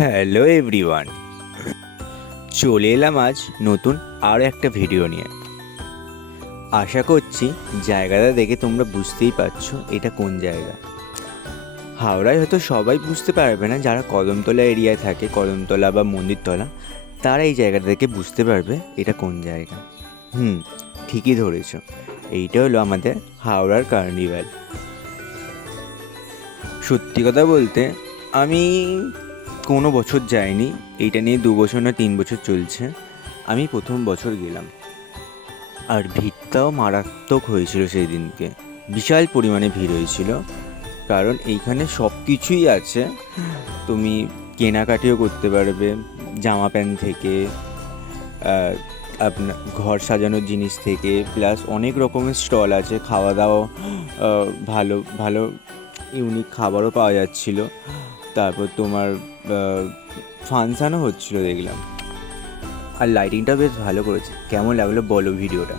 Hello everyone, চলে এলাম আজ নতুন আরও একটা ভিডিও নিয়ে। আশা করছি জায়গাটা দেখে তোমরা বুঝতেই পারছো এটা কোন জায়গা। হাওড়ায় হয়তো সবাই বুঝতে পারবে না, যারা কদমতলা এরিয়ায় থাকে, কদমতলা বা মন্দিরতলা, তারা এই জায়গাটা দেখে বুঝতে পারবে এটা কোন জায়গা। ঠিকই ধরেছো, এইটা হলো আমাদের হাওড়ার কার্নিভাল। সত্যি কথা বলতে আমি কোনো বছর যাইনি, এইটা নিয়ে 2 বছর না 3 বছর চলছে। আমি প্রথম বছর গেলাম, আর ভিড়টাও মারাত্মক হয়েছিল সেই দিনকে। বিশাল পরিমাণে ভিড় হয়েছিল, কারণ এইখানে সব কিছুই আছে। তুমি কেনাকাটিও করতে পারবে, জামা প্যান্ট থেকে আপনার ঘর সাজানোর জিনিস থেকে, প্লাস অনেক রকমের স্টল আছে। খাওয়া দাওয়া ভালো ভালো ইউনিক খাবারও পাওয়া যাচ্ছিল। তারপর তোমার ফাংশানও হচ্ছিল দেখলাম, আর লাইটিংটা বেশ ভালো করেছে। কেমন লাগলো বলো ভিডিওটা?